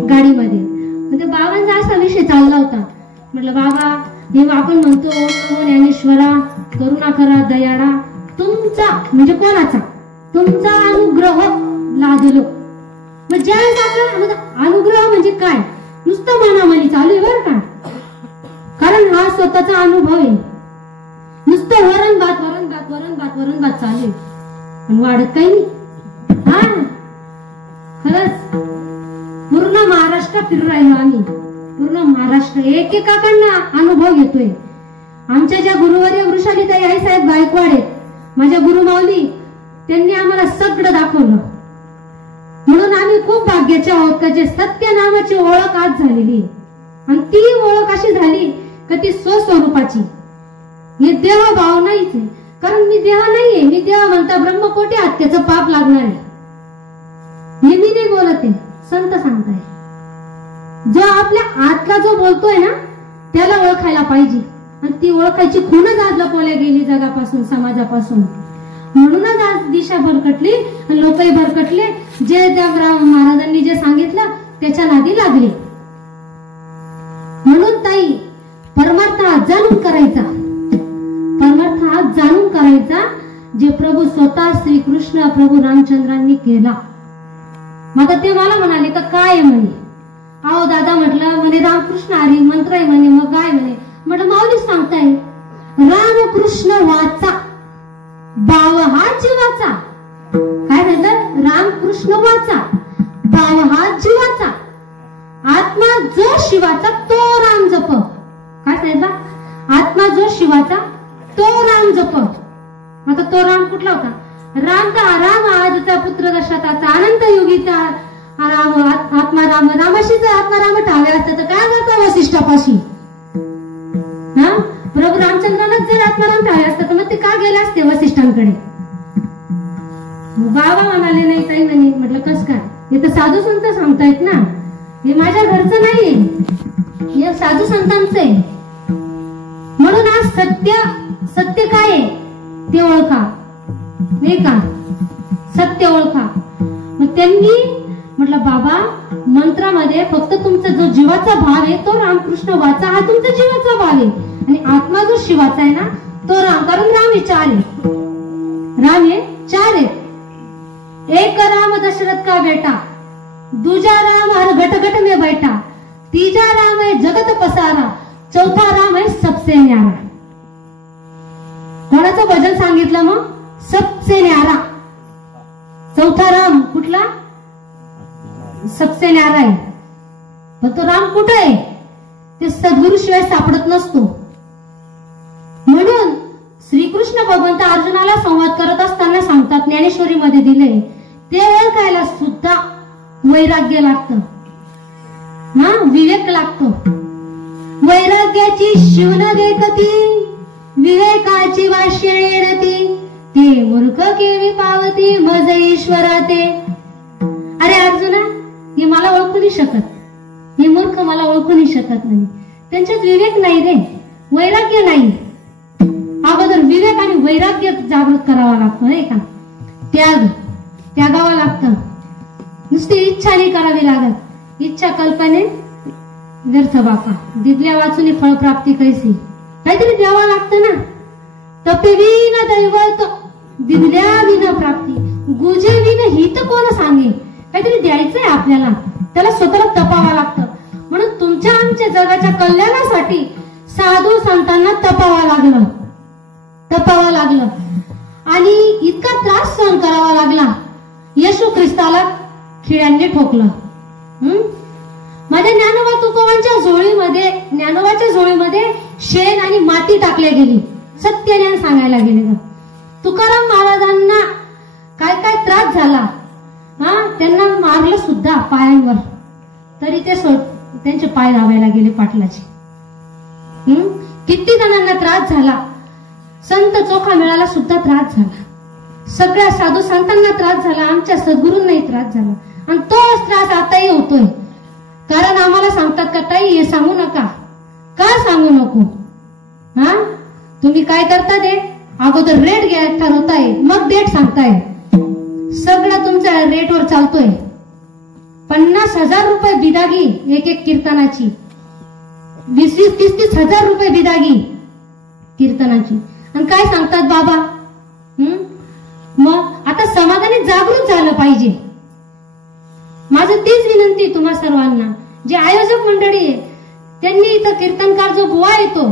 गाडीमध्ये. म्हणजे बाबांचा असा विषय चालला होता. म्हटलं बाबा, हे आपण म्हणतो नमो ज्ञानेश्वरा, करुणा करा दयाळा, तुमचा म्हणजे कोणाचा, तुमचा अनुग्रह लादलो. मग ज्यावेळेस आपल्याला अनुग्रह म्हणजे काय, नुसतं मनामनी चालू आहे बरं का, कारण हा स्वतःचा अनुभव आहे. नुसतं वरण भात वरण भात वरण भात वरण भात चालू आहे, पण वाढत काही नाही. हा खरंच पूर्ण महाराष्ट्र फिरून राहिलो आम्ही, पूर्ण महाराष्ट्र एकेकाकडनं अनुभव घेतोय. आमच्या ज्या गुरुवर्य वृषालीताई आई साहेब गायकवाड आहेत, माझ्या गुरुमाऊली, त्यांनी आम्हाला सगळं दाखवलं. म्हणून आम्ही खूप भाग्याचे आहोत का जे सत्य नामाची ओळख आज झालेली. आणि ती ओळख अशी झाली का ती स्वस्वरूपाची. हे देह भाव नाहीच आहे, कारण मी देह नाहीये, मी देह म्हणता ब्रह्मकोटी हत्याचं पाप लागणार आहे. हे मी नाही बोलत आहे, संत सांगताय. जो आपल्या आतला जो बोलतोय ना त्याला ओळखायला पाहिजे, आणि ती ओळखायची खूणच आज लपवल्या गेली जगापासून, समाजापासून. म्हणूनच आज दिशा भरकटली आणि लोकही भरकटले. जे त्या महाराजांनी जे सांगितलं त्याच्या नादी लागले. म्हणून ताई, परमार्थ हा जाणून करायचा, परमार्थ हा जाणून करायचा जे प्रभू स्वतः श्रीकृष्ण प्रभू रामचंद्रांनी केला. मग ते मला म्हणाले का काय आहे म्हणे. अहो दादा म्हटलं, म्हणे रामकृष्ण हरी मंत्र आहे म्हणे. मग काय म्हणे. म्हटलं माऊलीच सांगताय, रामकृष्ण वाचा भाव हा जीवाचा. काय म्हणतात, रामकृष्ण वाचा भाव हा जीवाचा, आत्मा जो शिवाचा तो राम जप. काय सांगितलं, आत्मा जो शिवाचा तो राम जप. आता तो राम कुठला होता, राम तर राम आजचा पुत्र दशरथाचा अनंत युगीचा राम, आत्मा राम. रामाशीच आत्मा राम ठावे असतं तर काय करतो वसिष्ठापाशी. हा प्रभू रामचंद्रालाच जर आत्माराम ठावे असतं तर मग ते का गेले असते वसिष्ठांकडे. बाबा म्हणाले नाही ताई म्हणे. म्हटलं कस काय, हे तर साधू संत सांगतायत ना, हे माझ्या घरचं नाहीये, हे साधू संतांचं आहे. म्हणून आज सत्य, सत्य काय आहे ते ओळखा, नाही का, सत्य ओळखा. मग त्यांनी म्हटलं बाबा, मंत्रामध्ये फक्त तुमचा जो जीवाचा भाव आहे तो रामकृष्ण वाचा, हा तुमचा जीवाचा भाव आहे. आणि आत्मा जो शिवाचा आहे ना तो राम, कारण राम हे चार आहे, राम हे चार आहे. एक राम दशरथ का बेटा, दूजा राम हर घट घट में बैठा, तीजा राम है जगत पसारा, चौथा राम है सबसे न्यारा. कोणाचं भजन सांगितलं मग, सबसे न्यारा. चौथा राम कुठला, सबसे न्यारा आहे. पण तो राम कुठे आहे, ते सद्गुरु शिवाय सापडत नसतो. म्हणून श्रीकृष्ण भगवंत अर्जुनाला संवाद करत असताना सांगतात, ज्ञानेश्वरी मध्ये दिले, ते ओळखायला सुद्धा वैराग्य लागतं, ना विवेक लागतो. वैराग्याची शिवण देखती, विवेकाची भाष्य येणती, ते मूर्ख केवी पावती मज ईश्वरा ते. अरे अर्जुना, हे मला ओळखू नाही शकत, हे मूर्ख मला ओळखू नाही शकत नाही. त्यांच्यात विवेक नाही रे, वैराग्य नाही. अगोदर विवेक आणि वैराग्य जागृत करावा लागतो, नाही का. त्यागावा लागतं. नुसती इच्छा नाही करावी लागत. इच्छा कल्पने व्यर्थ बापा, दिदल्या वाचून फळप्राप्ती कैसी. काहीतरी द्यावा लागतं ना. तपे विन दैवत दिदल्या विन प्राप्ती, गुजे विन हित कोण सांगे. काहीतरी द्यायचंय आपल्याला, त्याला स्वतःला तपावं लागतं. म्हणून तुमच्या आमच्या जगाच्या कल्याणासाठी साधू संतांना तपावं लागलं, तपावं लागलं. आणि इतका त्रास सहन करावा लागला. येशू ख्रिस्ताला खिळ्यांनी ठोकलं. माझ्या ज्ञानोबा तुकोबांच्या झोळीमध्ये, ज्ञानोबाच्या झोळीमध्ये शेण आणि माती टाकल्या गेली. सत्य ज्ञान सांगायला गेले. तुकाराम महाराजांना काय काय त्रास झाला. त्यांना मारलं सुद्धा पायांवर, तरी ते त्यांचे पाय दाबायला गेले पाटलाचे. किती जणांना त्रास झाला. संत चोखा मिळाला सुद्धा त्रास झाला. सगळ्या साधू संतांना त्रास झाला. आमच्या सद्गुरूंनाही त्रास झाला. आणि तोच त्रास आताही होतोय. कारण आम्हाला सांगतात का ताई हे सांगू नका. का सांगू नको. तुम्ही काय करता ते अगोदर रेट ठरवताय, मग डेट सांगताय. सगळं तुमच्या रेटवर चालतोय. 50,000 रुपये बिदागी एक कीर्तनाची, 20-30 रुपये बिदागी कीर्तनाची. आणि काय सांगतात बाबा? मग आता समाजाने जागृत झालं पाहिजे. माझं तीच विनंती तुम्हा सर्वांना, जे आयोजक मंडळी आहे त्यांनी इथं कीर्तनकार जो बुवा येतो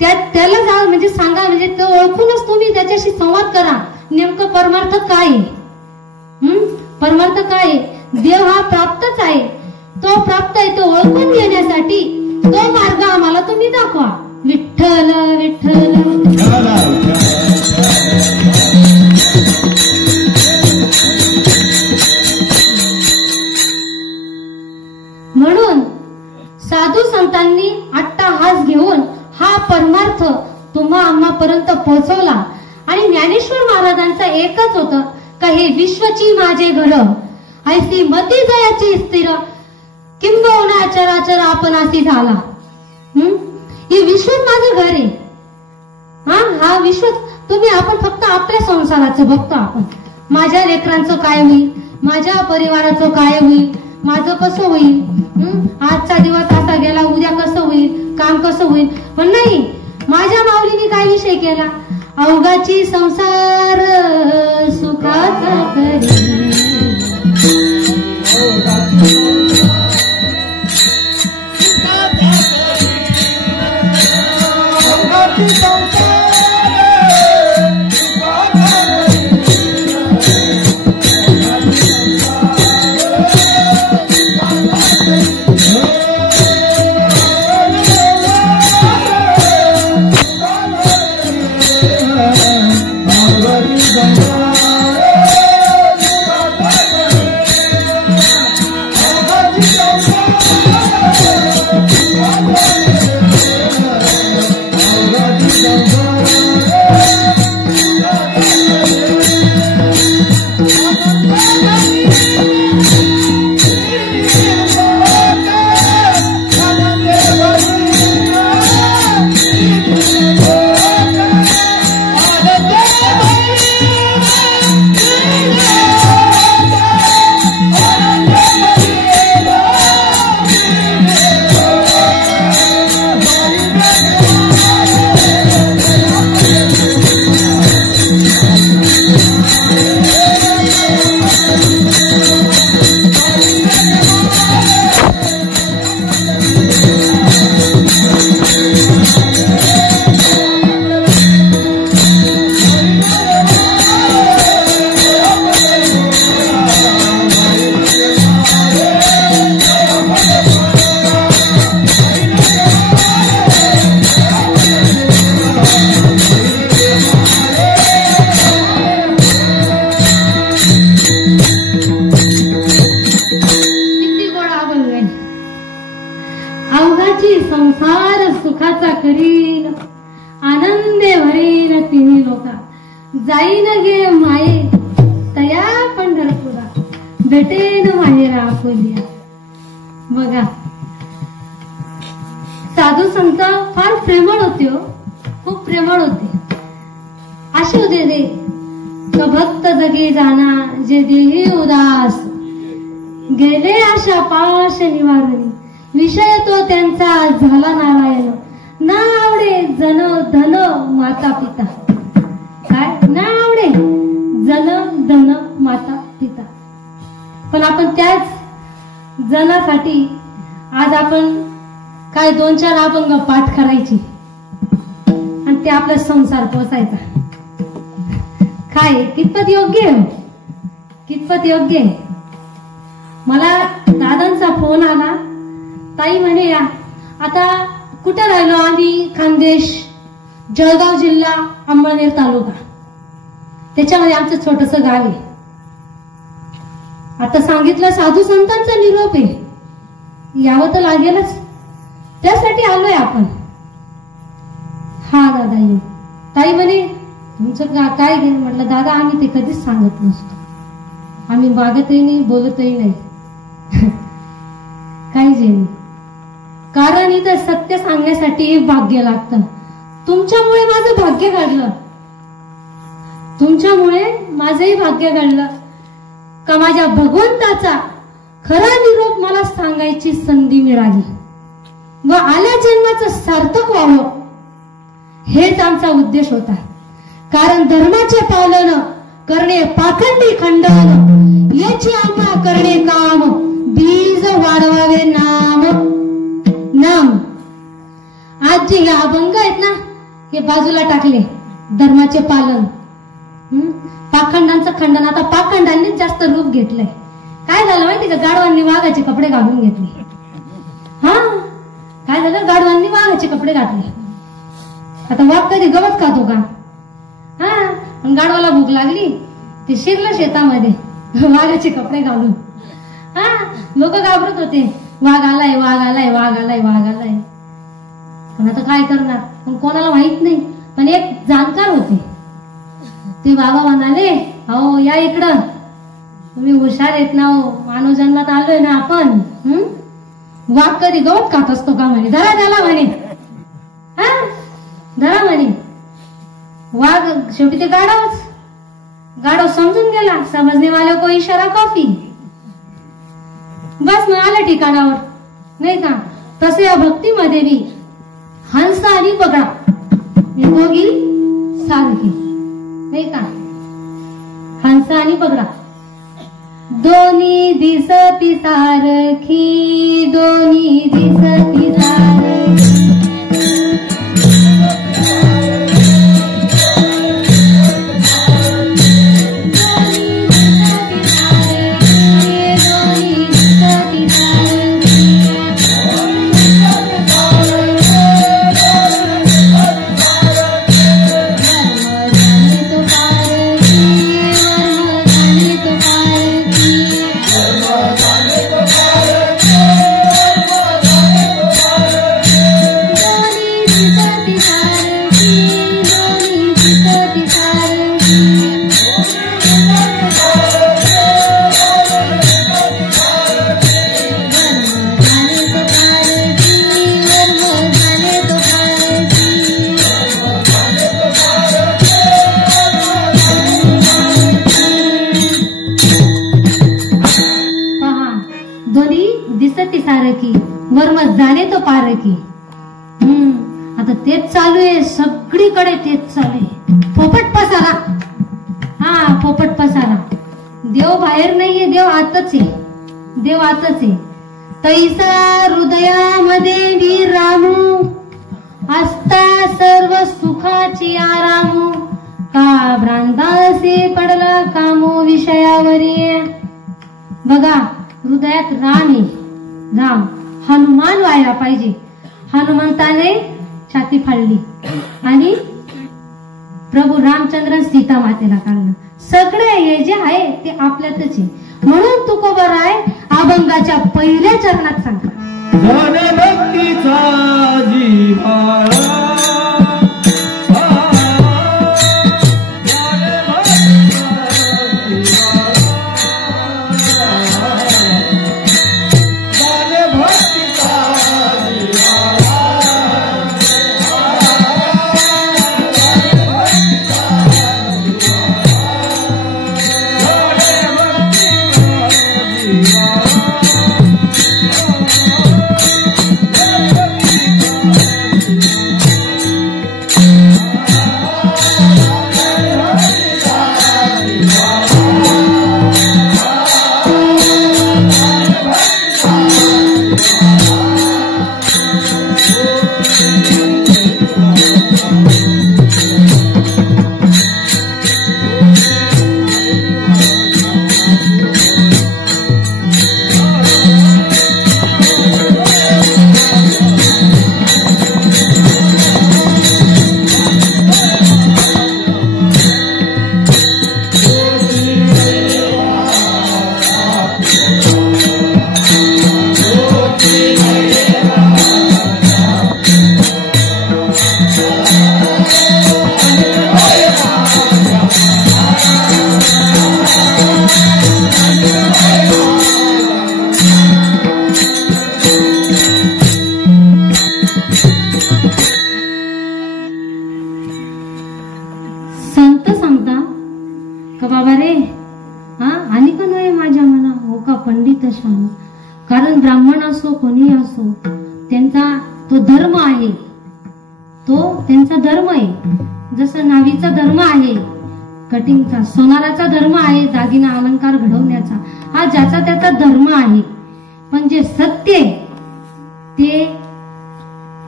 त्याला म्हणजे सांगा, म्हणजे तो ओळखूनच तुम्ही त्याच्याशी संवाद करा. नेमकं परमार्थ काय आहे? परमार्थ काय आहे? देव हा प्राप्तच आहे, तो प्राप्त आहे, तो ओळखून घेण्यासाठी तो मार्ग आम्हाला तुम्ही दाखवा. विठ्ठल विठ्ठल. म्हणून साधू संतांनी अट्टाहास घेऊन हा परमार्थ तुम्हा आम्हापर्यंत पोहोचवला. आणि ज्ञानेश्वर महाराजांचा एकच होतं का हे विश्वची माझे घर, ऐसी मती जयाची स्थिर, किंबहुना चराचर आपणासी झाला. हे विश्वच माझं घर आहे. हा विश्व तुम्ही आपण फक्त आपल्या संसाराचं बघतो. आपण माझ्या लेकरांचं काय होईल, माझ्या परिवाराचं काय होईल, माझं कसं होईल, आजचा दिवस असा गेला, उद्या कसं होईल, काम कसं होईल. पण नाही, माझ्या माऊलीने काय विषय केला? अवघाची संसार सुखाचा करी. संसार सुखाचा करीन, आनंदे भरीन तिन्ही लोका, जाईन गे माये तया पंढरपुरा, भेटेन माहेरा आपुलिया. बघा, साधू संत फार प्रेमळ होते हो, खूप प्रेमळ होते. असे होते ते, भक्त जगी जाना जे देही उदास, गेले आशा पाश निवारणी, विषय तो त्यांचा झाला नारायण, ना आवडे जन धन माता पिता. काय ना आवडे जन धन माता पिता. पण आपण त्याच जनासाठी आज आपण काय 2-4 अभंग पाठ करायची आणि ते आपला संसार पोसायचा. काय कितपत योग्य आहे? कितपत योग्य आहे? मला दादांचा फोन आला, ताई म्हणे या आता कुठे राहिलो आम्ही? खानदेश, जळगाव जिल्हा, अंबळनेर तालुका, त्याच्यामध्ये आमचं छोटस गाव आहे. आता सांगितलं साधू संतांचा निरोप आहे, यावं तर लागेलच, त्यासाठी आलोय आपण. हा दादा येऊ. ताई म्हणे तुमचं काय घे? म्हटलं दादा आम्ही ते कधीच सांगत नसतो, आम्ही मागतही नाही, बोलतही नाही, काहीच नाही. कारण इथं सत्य सांगण्यासाठी भाग्य लागतं. तुमच्यामुळे माझं भाग्य घडलं, तुमच्यामुळे माझंही भाग्य घडलं का माझ्या भगवंताचा खरा निरोप मला सांगायची संधी मिळाली व आल्या जन्माचं सार्थक व्हावं हेच आमचा उद्देश होता. कारण धर्माचे पालन करणे पाखंडी खंडन याची आम्हा करणे काम बीज वाढवावे नाम नाम. आज जे हे अभंग आहेत ना हे बाजूला टाकले. धर्माचे पालन पाखंडांचं खंडन. आता पाखंडांनीच जास्त रूप घेतलंय. काय झालं माहिती का? गाढवांनी वाघाचे कपडे घालून घेतले. हा काय झालं? गाढवांनी वाघाचे कपडे घातले. आता वाघ कधी गवत खातो का? हा पण गाढवाला भूक लागली ते शिरलं शेतामध्ये वाघाचे कपडे घालून. हा लोक घाबरत होते. वाघ आलाय वाघ आलाय वाघ आलाय वाघ आलाय. पण आता काय करणार? पण कोणाला माहित नाही. पण एक जाणकार होते ते बाबा म्हणाले अहो या इकडं तुम्ही हुशार आहेत ना हो. मानव जन्मात आलोय ना आपण. वाघ कधी गवत खात असतो का म्हणे. धरा त्याला म्हणे. हा धरा म्हणे. वाघ शेवटी ते गाढव समजून गेला. समजने वाले को इशारा काफी. बस मग आल्या ठिकाणावर नाही का. तसे या भक्तीमध्ये बी हंस आणि बगळा हे दोघी सारखी नाही का. हंस आणि बगळा दोन्ही दिसती सारखी दोन्ही दिसती सारखी. जाणे तो पारकी. आता तेच चालू आहे सगळीकडे. तेच चालू आहे. पोपट पसारा. हा पोपट पसारा. देव बाहेर नाहीये. देव आतच आहे. देव आतच आहे. तैसा हृदयामध्ये विरामू असता सर्व सुखाची आरामू. का भ्रांतासी पडला कामो विषयावरी. बघा हृदयात राम आहे. राम हनुमान व्हायला पाहिजे. हनुमंताने छाती फाडली आणि प्रभू रामचंद्र सीता मातेला काढलं. सगळे हे जे आहे ते आपल्यातच आहे. म्हणून तुकोबराय अभंगाच्या पहिल्या चरणात सांगतात भक्तीचा जिव्हाळा. हा आणि का नाही माझ्या मना हो का पंडित शान. कारण ब्राह्मण असो कोणी असो त्यांचा तो धर्म आहे, तो त्यांचा धर्म आहे. जसं नावीचा धर्म आहे, कटिंगचा सोनाराचा धर्म आहे, दागिना अलंकार घडवण्याचा, हा ज्याचा त्याचा धर्म आहे. पण जे सत्य आहे ते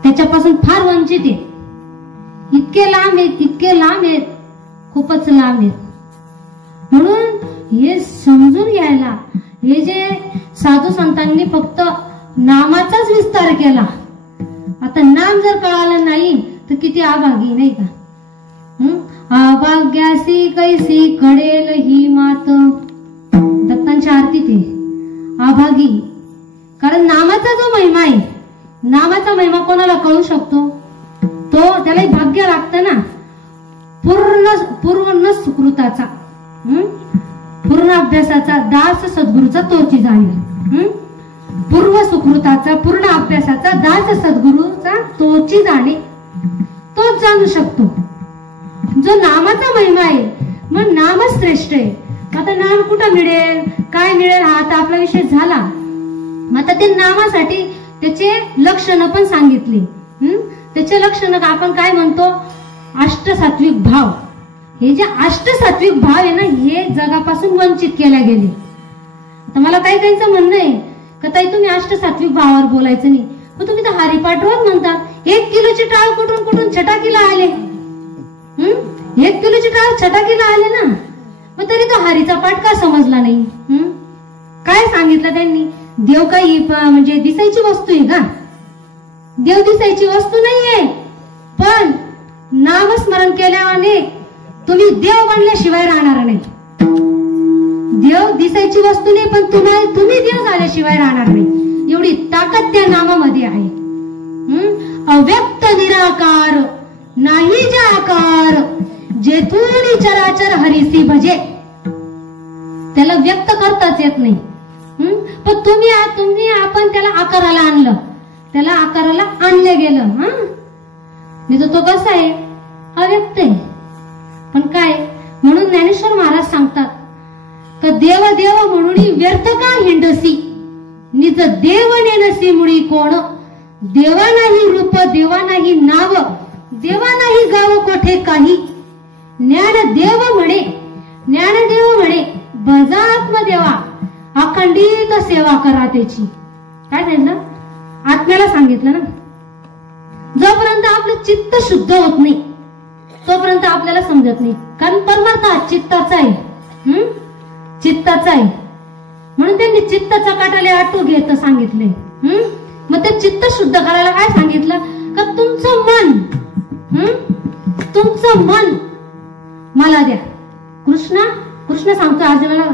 त्याच्यापासून फार वंचित आहे. इतके लांब आहेत, खूपच लांब आहेत. म्हणून हे समजून घ्यायला हे जे साधू संतांनी फक्त नामाचाच विस्तार केला. आता नाम जर कळालं नाही तर किती अभागी नाही का. अभाग्यासी कैसी कळेल ही मात, दत्तांची आरती ते अभागी. कारण नामाचा जो महिमा आहे, नामाचा महिमा कोणाला कळू शकतो, तो त्याला भाग्य लागतं ना. पूर्ण सुकृताचा, पूर्ण अभ्यासाचा दास सद्गुरूचा तोची जाणे. पूर्व सुकृताचा पूर्ण अभ्यासाचा दास सद्गुरूचा तोची जाणे, तोच जाणू शकतो जो नामाचा महिमा आहे. मग नामच श्रेष्ठ आहे. आता नाम कुठं मिळेल, काय मिळेल, हा आता आपला विषय झाला. आता ते नामासाठी त्याचे लक्षणं पण सांगितली. त्याचे लक्षणं आपण काय म्हणतो, अष्टसात्विक भाव. हे जे अष्टसात्विक भाव आहे ना, हे जगापासून वंचित केल्या गेले. आता मला काही त्यांचं म्हणणं आहे का ताई तुम्ही अष्टसात्विक भावावर बोलायचं नाही, पण तुम्ही तर हरिपाठ रोज म्हणता. 1 किलोची टाळ कुठून कुठून छटाकीला आले. 1 किलोची टाळ छटाकीला आले ना, मग तरी तो हरीचा पाठ का समजला नाही. काय सांगितलं त्यांनी, देव काही म्हणजे दिसायची वस्तू आहे का, देव दिसायची वस्तू नाहीये. पण नामस्मरण केल्याने तुम्ही देव बनल्याशिवाय राहणार नाही. देव दिसायची वस्तू नाही, पण तुम्ही देव झाल्याशिवाय राहणार नाही. एवढी ताकद त्या नामामध्ये आहे. अव्यक्त निराकार नाही जे आकार, जेथून चराचर हरिसी भजे. त्याला व्यक्त करताच येत नाही. पण तुम्ही आपण त्याला आकाराला आणलं, त्याला आकाराला आणलं गेलं. नाही तर तो कसा आहे, अव्यक्त आहे. पण काय म्हणून ज्ञानेश्वर महाराज सांगतात का देव देव म्हणून व्यर्थ का हिंडसी, निज देव नेनसी मुळी कोण. देवा नाही रूप, देवा नाही नाव, देवा नाही गाव कोठे काही. ज्ञानदेव म्हणे, ज्ञानदेव म्हणे भजा आत्मदेवा, अखंडित सेवा करा त्याची. काय सांगितलं, आत्म्याला सांगितलं ना. जोपर्यंत आपलं चित्त शुद्ध होत नाही तोपर्यंत आपल्याला समजत नाही. कारण परमार्थ हा चित्ताचा आहे, चित्ताचा आहे. म्हणून त्यांनी चित्ताचा काटाले आटू घेत सांगितले. मग ते चित्त शुद्ध करायला काय सांगितलं का तुमचं मन मला द्या. कृष्ण सांगतो अर्जुनाला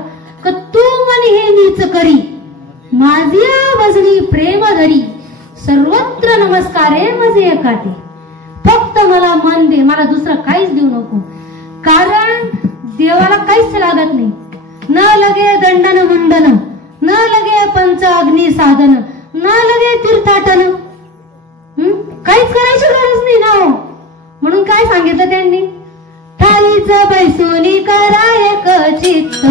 का तू मन हे नीच करी, माझ्या वजनी प्रेम धरी, सर्वत्र नमस्कारे मजे एकाते. फक्त मला मन दे, मला दुसरं काहीच देऊ नको. कारण देवाला काहीच लागत नाही. न लगे दंडन मुंडन, न लगे पंच अग्नि साधन, न लगे तीर्थाटन. काहीच करायची गरज नाही ना. म्हणून काय सांगितलं त्यांनी, ठाईच बैसोनी करा एक चित्त,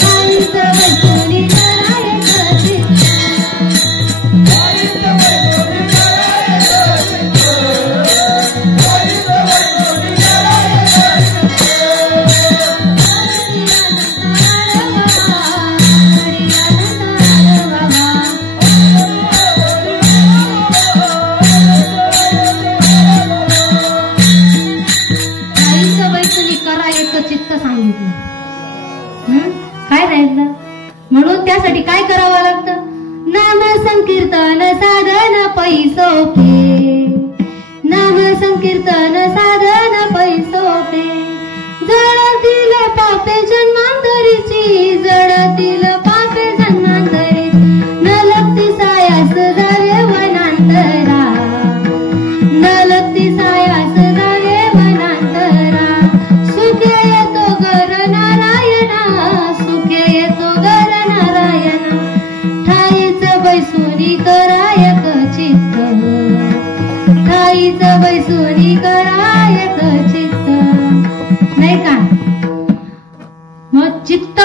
ठाईच बैसोनी करा एक चित्त. काय राहिलं. म्हणून त्यासाठी काय करावं लागतं, नाम संकीर्तन साधन पैसोके, नाम संकीर्तन साधन पैसोके. जळतील पापे जन्मांतरीची, जळतील पापे जन्मांतरीची, न लगती सायास जावे वनांतरा, न लगती सायास जावे वनांतरा. सुखे येतो गर नारायणा, सुखे येतो गर नारायणा. ठाईच बैसोनी करायक चित्त, ठाईच बैसोनी करायक चित्त. नाही का. मग चित्त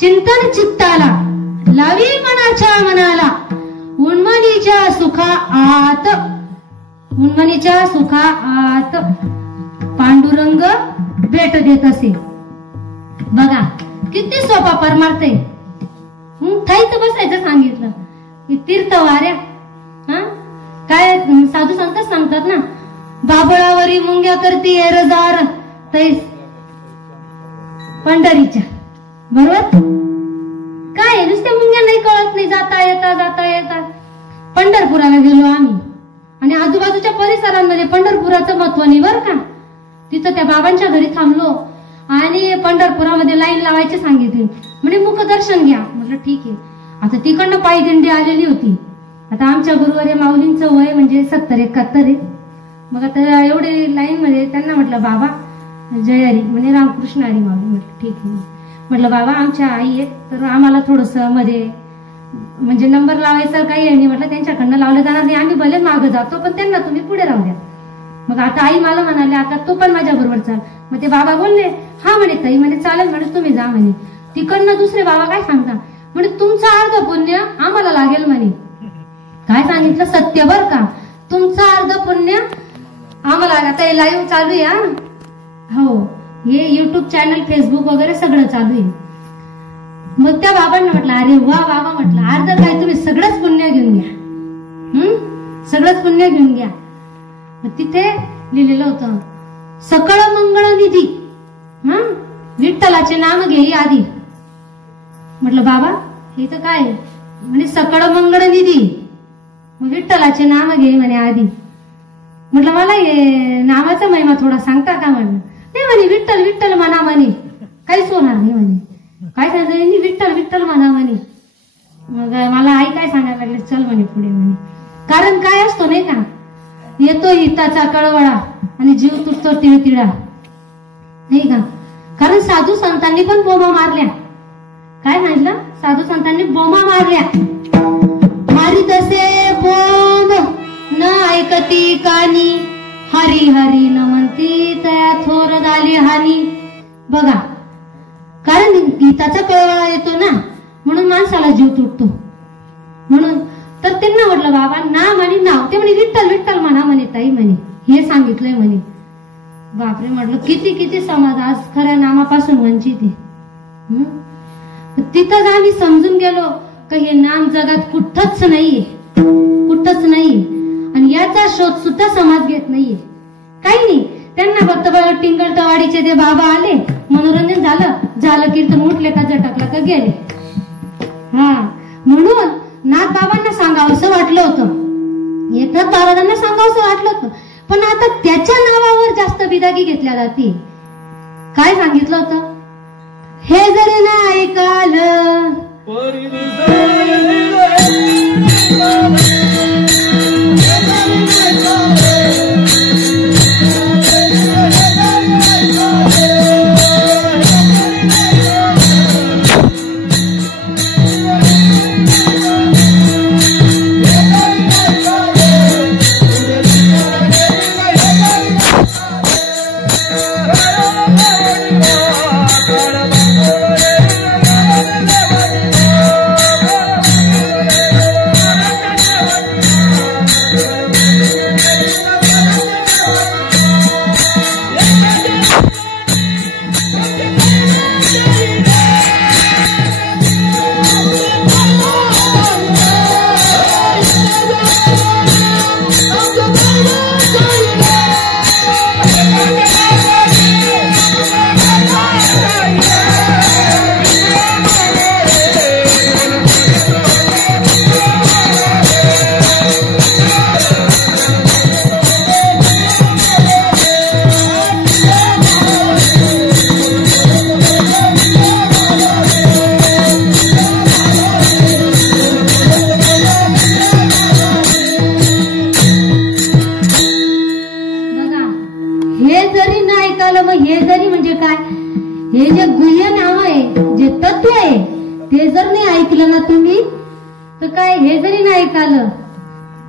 चिंतन चित्ताला लावी मनाच्या मनाला उन्मनीच्या सुखा आत पांडुरंग भेट देत असे. बघा किती सोपा परमार्थ आहे. थाईत बसायचं सांगितलं. तीर्थ वाऱ्या काय साधू संत सांगतात ना, बाबळावरी मुंग्या करती एरदार तैस पंढरीच्या. बरोबर काय नुसत्या मुंग्या नाही कळत नाही, जाता येता पंढरपुराला गेलो आम्ही आणि आजूबाजूच्या परिसरांमध्ये पंढरपुराचं महत्व नाही बरं का. तिथं त्या बाबांच्या घरी थांबलो आणि पंढरपुरामध्ये लाईन लावायची सांगितली. म्हणजे मुखदर्शन घ्या. म्हटलं ठीक आहे. आता तिकडनं पायी दिंडी आलेली होती. आता आमच्या गुरुवारी माऊलींचं वय म्हणजे 70-71 आहे. मग आता एवढे लाईन मध्ये त्यांना म्हटलं बाबा जय हरी, म्हणजे रामकृष्ण हरी माऊली. म्हटलं ठीक आहे. म्हटलं बाबा आमच्या आई आहेत तर आम्हाला थोडस मध्ये म्हणजे नंबर लावायचं काही आहे नाही. म्हटलं त्यांच्याकडनं लावलं जाणार नाही, आम्ही भले मागं जातो पण त्यांना तुम्ही पुढे राहू द्या. मग आता आई मला म्हणाले आता तू पण माझ्या बरोबर चाल. मग ते बाबा बोलले हा म्हणे ताई म्हणे चालेल म्हणे तुम्ही जा म्हणे. तिकडनं दुसरे बाबा काय सांगता म्हणे तुमचं अर्ध पुण्य आम्हाला लागेल म्हणे. काय सांगितलं सत्य बर का. तुमचं अर्ध पुण्य आम्हाला. आता हे लाईव्ह चालू आहे. हो हे युट्यूब चॅनल फेसबुक वगैरे सगळं चालू आहे. मग त्या बाबांना म्हटलं अरे वा बाबा म्हटलं अर्ध काय तुम्ही सगळंच पुण्य घेऊन घ्या. सगळंच पुण्य घेऊन घ्या. तिथे लिहिलेलं होतं सकळ मंगळ निधी विठ्ठलाचे नाम घेई आधी. म्हटलं बाबा हे तर काय म्हणजे सकळ मंगळ निधी विठ्ठलाचे नाम घेई म्हणे आधी. म्हटलं मला हे नावाचा महिमा थोडा सांगता का. म्हणलं नाही म्हणे विठ्ठल विठ्ठल म्हणा म्हणे काहीच होणार नाही म्हणे. काय सांगितलं विठ्ठल विठ्ठल म्हणा म्हणे. मग मला आई काय सांगायला लागले चल म्हणे पुढे म्हणे. कारण काय असतो नाही का येतो हिताचा कळवळा आणि जीव तुटतो तिळतिळा नाही का. कारण साधू संतांनी पण बोमा मारल्या. काय सांगितलं साधू संतांनी बोमा मारल्या. मारी तसे बोंब न ऐकती कानी हरी हरी न म्हणती तया थोर झाली हानी. बघा कारण गीताचा कळवळा येतो ना म्हणून माणसाला जीव तुटतो. म्हणून तर त्यांना म्हटलं बाबा नाम आणि नाव ते म्हणे विठ्ठल विठ्ठल म्हणा म्हणे ताई म्हणे हे सांगितलंय म्हणे. बापरे म्हटलं किती किती समाज आज खऱ्या नामापासून वंचित आहे. तिथंच आम्ही समजून गेलो की हे नाम जगात कुठंच नाहीये कुठंच नाहीये आणि याचा शोध सुद्धा समाज घेत नाहीये. काही नाही त्यांना फक्त टिंगलटवाडीचे ते बाबा आले मनोरंजन झालं कीर्तन उठले का झटकला का गेले. म्हणून नाथ बाबांना सांगावंसं वाटलं होतं एकनाथ महाराजांना सांगावंसं वाटलं होतं. पण आता त्याच्या नावावर जास्त बिदागी घेतल्या जाते. काय सांगितलं होतं हे जरी ना ऐकालं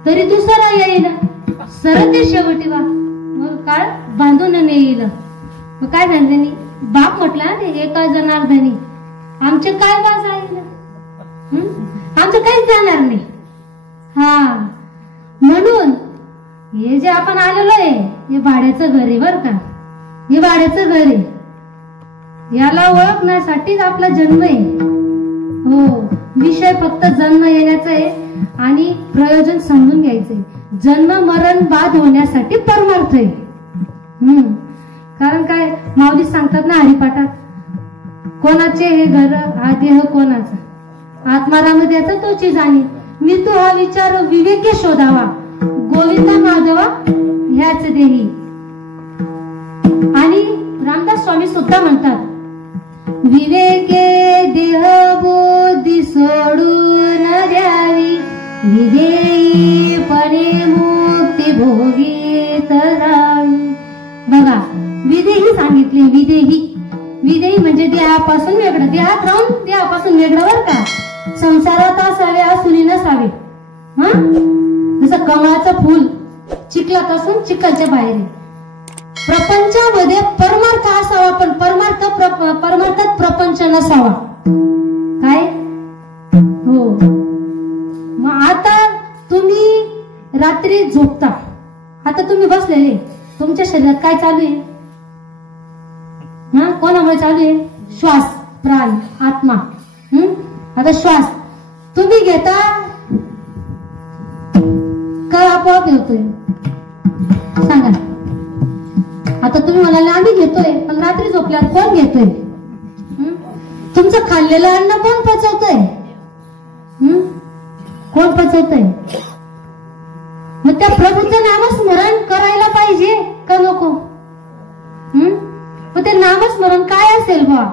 तरी दुसरा येईल सरते शेवटी वा मग काळ बांधून येईल. मग काय सांगते बाप म्हटलं ना ते एका जनार्दनी आमचे काय वाज आहे, आमचं काहीच जाणार नाही. हा म्हणून हे जे आपण आलेलो आहे हे भाड्याचं घर आहे बर का, हे भाड्याचं घर आहे. याला ओळखण्यासाठीच आपला जन्म आहे. हो, विषय फक्त जन्म येण्याचा आहे आणि प्रयोजन समजून घ्यायचंय. जन्म मरण बाद होण्यासाठी परमार्थ आहे. कारण काय माऊली सांगतात ना हरिपाठात, कोणाचे हे घर हा देह कोणाचा, आत्मारामध्याचा तोची जाणी, मी तो हा विचार विवेके शोधावा, गोविंदा माधवा ह्याच देही. आणि रामदास स्वामी सुद्धा म्हणतात, विवेके देह बुद्धी सोडून द्यावी, विधेयीपणे मुक्ती भोगीत राहावी. बघा विधेही सांगितले, विधेही. विधेही म्हणजे देहापासून वेगळं, देहात राहून देहापासून वेगळं बर का. संसारात असावे असुरी नसावे. जसं कमळाचं फुल चिखलात असून चिखलच्या बाहेर. प्रपंचामध्ये परमार्थ असावा पण परमार्थात प्रपंच नसावा. काय हो, मग आता तुम्ही रात्री झोपता, आता तुम्ही बसलेले, तुमच्या शरीरात काय चालू आहे? कोणामुळे चालू आहे? श्वास, प्राण, आत्मा. आता श्वास तुम्ही घेता का आपोआप होतोय सांगा. आता तुम्ही म्हणाले आम्ही घेतोय, पण रात्री झोपल्यावर कोण घेतोय? तुमचं खाल्लेलं अन्न कोण पचवतोय? कोण पचवतोय? मग त्या प्रभूचं नामस्मरण करायला पाहिजे का नको? मग ते नामस्मरण काय असेल बा?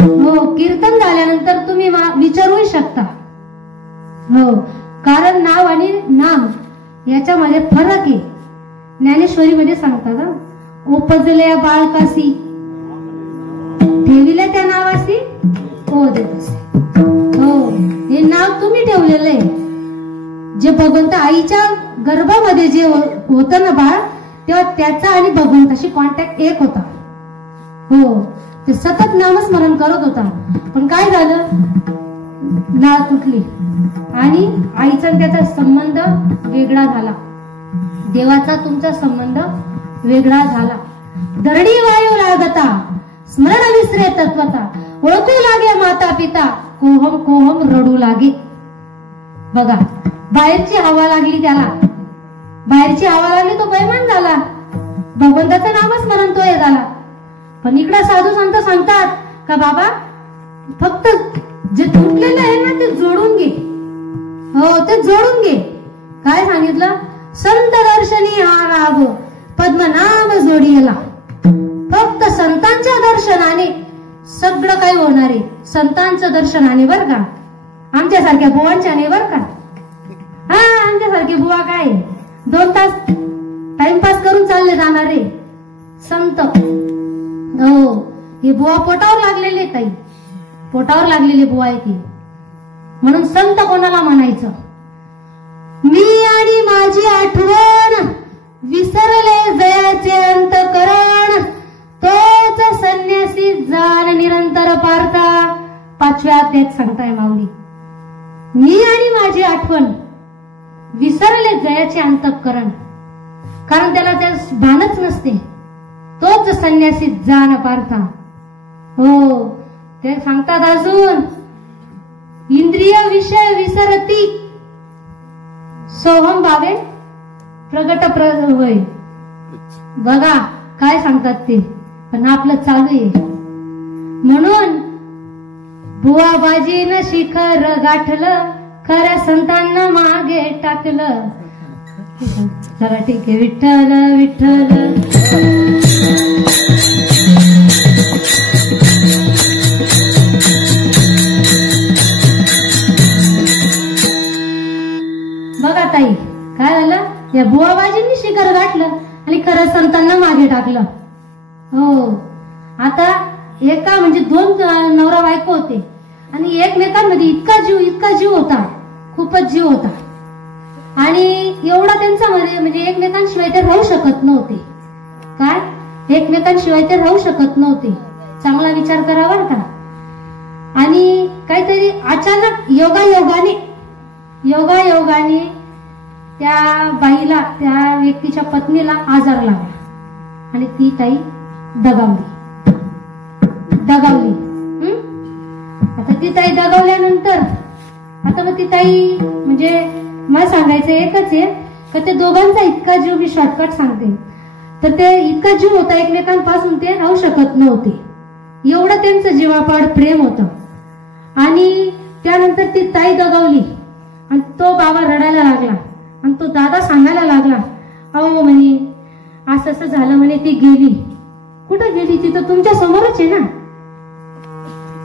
हो, कीर्तन झाल्यानंतर तुम्ही विचारू शकता. हो, कारण नाव आणि नाम याच्यामध्ये फरक आहे. ज्ञानेश्वरीमध्ये सांगतात, उपजल्या बाळकासी ठेविल्या त्या नावासी ओ देतसे. हो, हे नाव तुम्ही ठेवलेलं आहे. जे भगवंत आईच्या गर्भामध्ये जे होतं ना बाळ, तेव्हा त्याचा आणि भगवंताशी कॉन्टॅक्ट एक होता. हो, ते सतत नामस्मरण करत होता. पण काय झालं, नाळ तुटली आणि आईचा त्याचा संबंध वेगळा झाला. देवाचा तुमचा संबंध वेगळा झाला. दरडी वायू लागता स्मरण विसरे तत्वता, ओळखू लागे माता पिता, कोहम कोहम रडू लागे. बघा, बाहेरची हवा लागली त्याला, बाहेरची हवा लागली तो बैमान झाला, भगवंताचं नामस्मरण तो हे झाला. पण इकडे साधू संत सांगतात का बाबा फक्त जे तुटलेलं आहे ना ते जोडून घे. हो, ते जोडून घे. काय सांगितलं? संत दर्शनी हा लाभ पद्मनाम जोडीला. फक्त संतांच्या दर्शनाने सगळं काही होणार आहे. संतांचं दर्शनाने बर का, आमच्यासारख्या बुवांच्या नाही बर का. हा, आमच्यासारखे बुवा काय 2 तास टाइमपास करून चालले जाणारे संत. हो, हे बुवा पोटावर लागलेले, ताई पोटावर लागलेले बुवा आहे ती. म्हणून संत कोणाला म्हणायचं? मी आणि माझी आठवण विसरले जयाचे अंतकरण, तोच संन्यासी जाण निरंतर पारता. 5व्या अध्यायात सांगताय माऊली, मी आणि माझी आठवण विसरले जयाचे अंतकरण. कारण त्याला त्या भानच नसते, तोच संन्यासी जाण पारता. हो, ते सांगतात अजून, इंद्रिय विषय विसरती सोहम भावे प्रगट होय. बघा काय सांगतात ते, पण आपलं चालू आहे. म्हणून बुवाबाजीनं शिखर गाठलं, खऱ्या संतांना मागे टाकलं. चला ठीक आहे. विठ्ठल विठ्ठल बघा ताई काय झालं, या बुवाबाजींनी शिखर गाठलं आणि खऱ्या संतांना मागे टाकलं. हो, आता एका म्हणजे 2 नवरा बायको होते आणि एकमेकांमध्ये इतका जीव होता, खूपच जीव होता. आणि एवढा त्यांच्यामध्ये म्हणजे एकमेकांशिवाय ते राहू शकत नव्हते. काय एकमेकांशिवाय ते राहू शकत नव्हते. चांगला विचार करा बरं का. आणि काहीतरी अचानक योगायोगाने त्या बाईला, त्या व्यक्तीच्या पत्नीला आजार लागला आणि ती ताई दगावली. आता ती ताई दगावल्यानंतर आता मग ती ताई, म्हणजे मला सांगायचं एकच आहे का ते दोघांचा इतका जीव, मी शॉर्टकट सांगते, तर ते इतका जीव होता एकमेकांपासून ते राहू शकत नव्हते. एवढं त्यांचं जीवापाड प्रेम होतं. आणि त्यानंतर ती ताई दगावली आणि तो बाबा रडायला लागला आणि तो दादा सांगायला लागला, अहो म्हणे असं असं झालं म्हणे, ती गेली. कुठं गेली? ती तर तुमच्या समोरच आहे ना.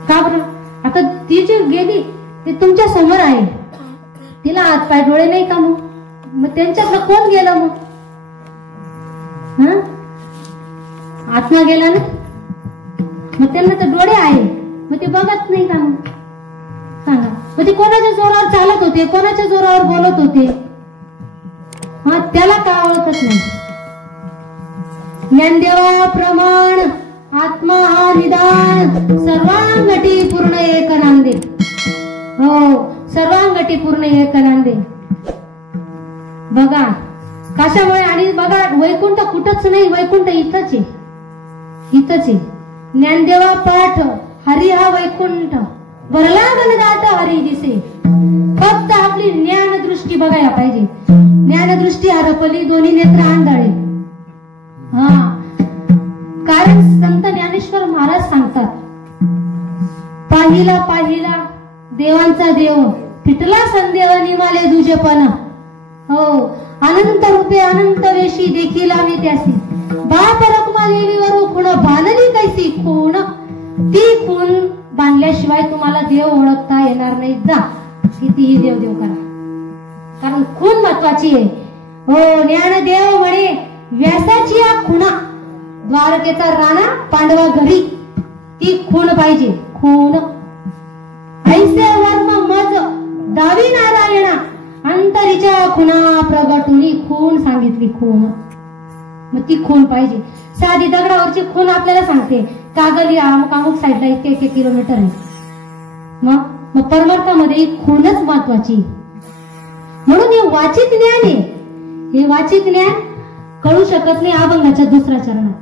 का बरं? आता ती जी गेली ती तुमच्या समोर आहे, तिला हात पाय डोळे नाही का? मग त्यांच्यातलं कोण गेलं? मग आत्मा गेला ना. मग त्यांना तर डोळे आहे, मग ते बघत नाही का? मग सांगा, मग ते कोणाच्या जोरावर चालत होते, कोणाच्या जोरावर बोलत होते? त्याला का ओळखत नाही? ज्ञानदेवा प्रमाण आत्मा हा निदान सर्वांगटी पूर्ण एक नांदे. हो, सर्वांगटी पूर्ण एक नांदे. बघा कशामुळे. आणि बघा वैकुंठ कुठंच नाही, वैकुंठ इथंच आहे, इथंच आहे. ज्ञानदेवा पाठ हरी हा वैकुंठ भरला गणदाट हरी दिसे. फक्त आपली ज्ञानदृष्टी बघायला पाहिजे. ज्ञानदृष्टी हरपली, दोन्ही नेत्र आंधळे. कारण संत ज्ञानेश्वर महाराज सांगतात, पाहिला पाहिला देवांचा देव, फिटला संदेव निमाले दुजेपण. हो, अनंत रूपे अनंत वेशी देखील आम्ही त्यासी. बाप रखमा लेवीवर खुण बांधली कैसी खूण. ती खूण बांधल्याशिवाय तुम्हाला देव ओळखता येणार नाही. जा कितीही देव देव करा, कारण खूण महत्वाची आहे. हो, ज्ञानदेव म्हणे व्यासाची या खुणा, द्वारकेचा राणा पांडवा घरी, ती खूण पाहिजे. खूण ऐसे वर्म मज दावी नारायणा, अंतरीच्या खुणा प्रगटुनी. खूण सांगितली, खूण. मग ती खूण पाहिजे. साधी दगडावरची खूण आपल्याला सांगते कागली अमुक साईडला इतके किलोमीटर आहे. मग परमार्थामध्ये खूणच महत्वाची. म्हणून हे वाचित ज्ञान आहे. हे वाचित ज्ञान कळू शकत नाही अभंगाच्या दुसऱ्या चरणात.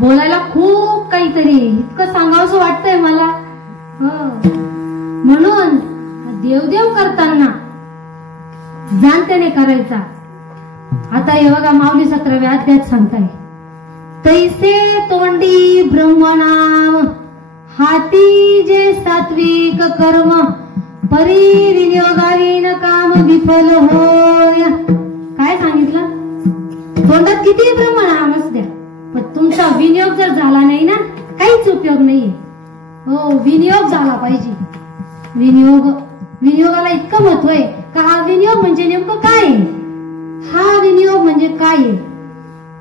बोलायला खूप काहीतरी, इतकं सांगावंसं वाटतंय मला. म्हणून देवदेव करताना जाणत्याने करायचा. आता हे बघा माऊली 17व्या अध्यायात सांगताय, तैसे तोंडी ब्रह्मनाम हाती जे सात्विक कर्म परी विनियोगावीन काम विफल होय. काय सांगितलं? तोंडात किती ब्रह्मनाम असू द्या, पण तुमचा विनियोग जर झाला नाही ना, काहीच उपयोग नाहीये. हो, विनियोग झाला पाहिजे. विनियोगाला इतकं महत्व आहे का हा विनियोग म्हणजे नेमकं काय आहे? हा विनियोग म्हणजे काय आहे?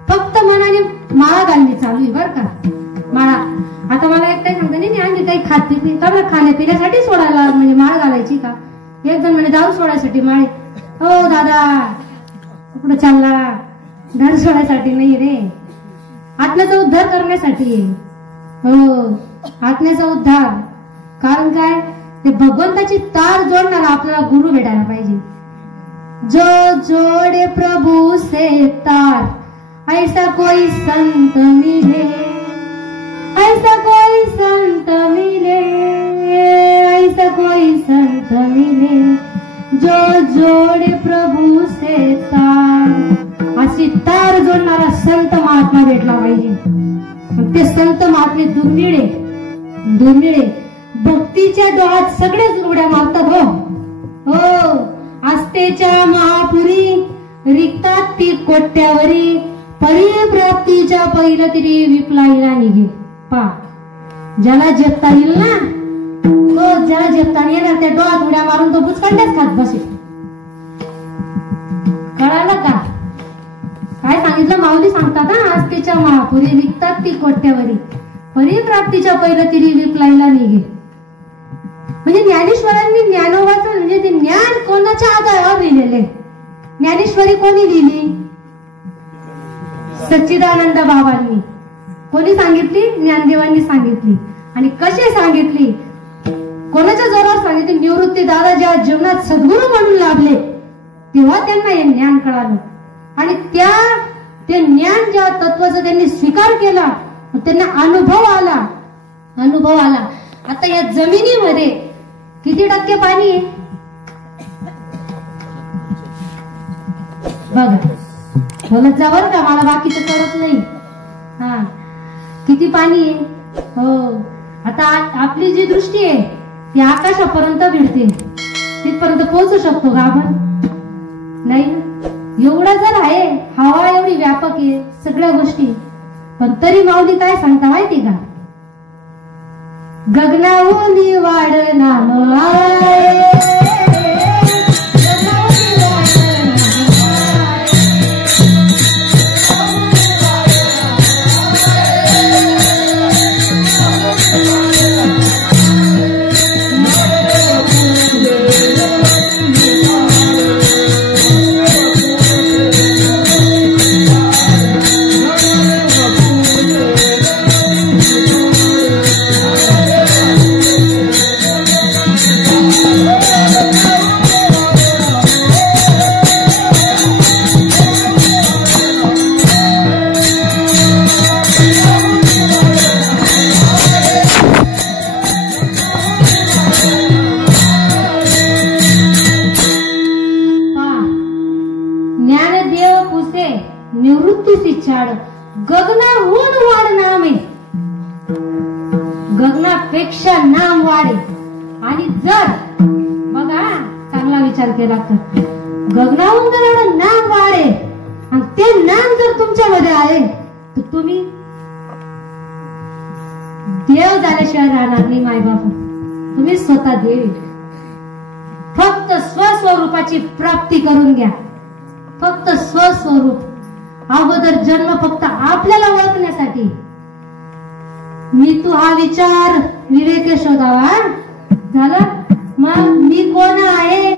फक्त मनाने माळा घालणे चालू आहे बरं का. माळा आता मला एक काही सांगता नाही, आणखी काही खाण्यापिण्यासाठी सोडायला म्हणजे माळ घालायची का? एक जण म्हणजे दारू सोडायसाठी माळे. हो दादा कुठं चालला? दारू सोडायसाठी नाही रे. आत्म्याचा उद्धार करण्यासाठी आहे. हो, आत्म्याचा उद्धार. कारण काय, ते भगवंताची तार जोडणारा आपल्याला गुरु भेटायला पाहिजे. जो जोड़े प्रभु से तार, ऐसा कोई संत मिले, ऐसा कोई संत मिले, ऐसा कोई संत मिले, जो जोड़े प्रभु से तार. अशी तार जोडणारा संत महात्मा भेटला पाहिजे. ते संत महात्मे दुर्मिळे भक्तीच्या डोळ्यात सगळेच उड्या मारतात. हो, आस्थेच्या महापुरी रिक्तात ती कोट्यावरी, परिप्राप्तीच्या पहिलं तरी विप्लाईला निघे. पा ज्याला जगता येईल ना, तो ज्याला जगता नाही येणार त्या डोळ्यात उड्या मारून तो बुचकांड्याच खात बसेल. कळालं का काय सांगितलं? माऊली सांगतात ना, आस्थेच्या महापुरी रिक्तात ती कोट्यावरी, परिप्राप्तीच्या पहिलं तरी विप्लाईला निघे. म्हणजे ज्ञानेश्वरांनी ज्ञानोबाचं म्हणजे ते ज्ञान कोणाच्या आधारावर लिहिलेले? ज्ञानेश्वरी कोणी लिहिली? सच्चिदानंद बाबांनी. कोणी सांगितली? ज्ञानदेवांनी सांगितली. आणि कशी सांगितली? कोणाच्या जोरावर सांगितली? निवृत्ती दादा जेव्हा जीवनात सद्गुरू म्हणून लाभले तेव्हा त्यांना हे ज्ञान कळालं. आणि ते ज्ञान ज्या तत्वाचा त्यांनी स्वीकार केला, त्यांना अनुभव आला. आता या जमिनीमध्ये किती टक्के पाणी आहे बघा. बोलत जा बरं का, मला बाकीचं कळत नाही. हा, किती पाणी आहे? हो, आता आपली जी दृष्टी आहे ती आकाशापर्यंत भिडते, तिथपर्यंत पोहोचू शकतो का आपण? नाही ना. एवढा जर आहे, हवा एवढी व्यापक आहे, सगळ्या गोष्टी, पण तरी माऊली काय सांगता माहिती का? गगनाहून वाढणार आहे, गगनाहून वाढ नामे, गगनापेक्षा नाम वाढे. आणि जर बघा चांगला विचार केला तर गगनाहून जर एवढं नाम वाढे आणि ते नाम जर तुमच्यामध्ये आहे तर तुम्ही देव झाल्याशिवाय राहणार नाही. मायबाप तुम्ही स्वतः देव. फक्त स्वस्वरूपाची प्राप्ती करून घ्या. फक्त स्वस्वरूप. अगोदर जन्म फक्त आपल्याला ओळखण्यासाठी. मी तू हा विचार विवेक शोधावा. झालं? मग मी कोण आहे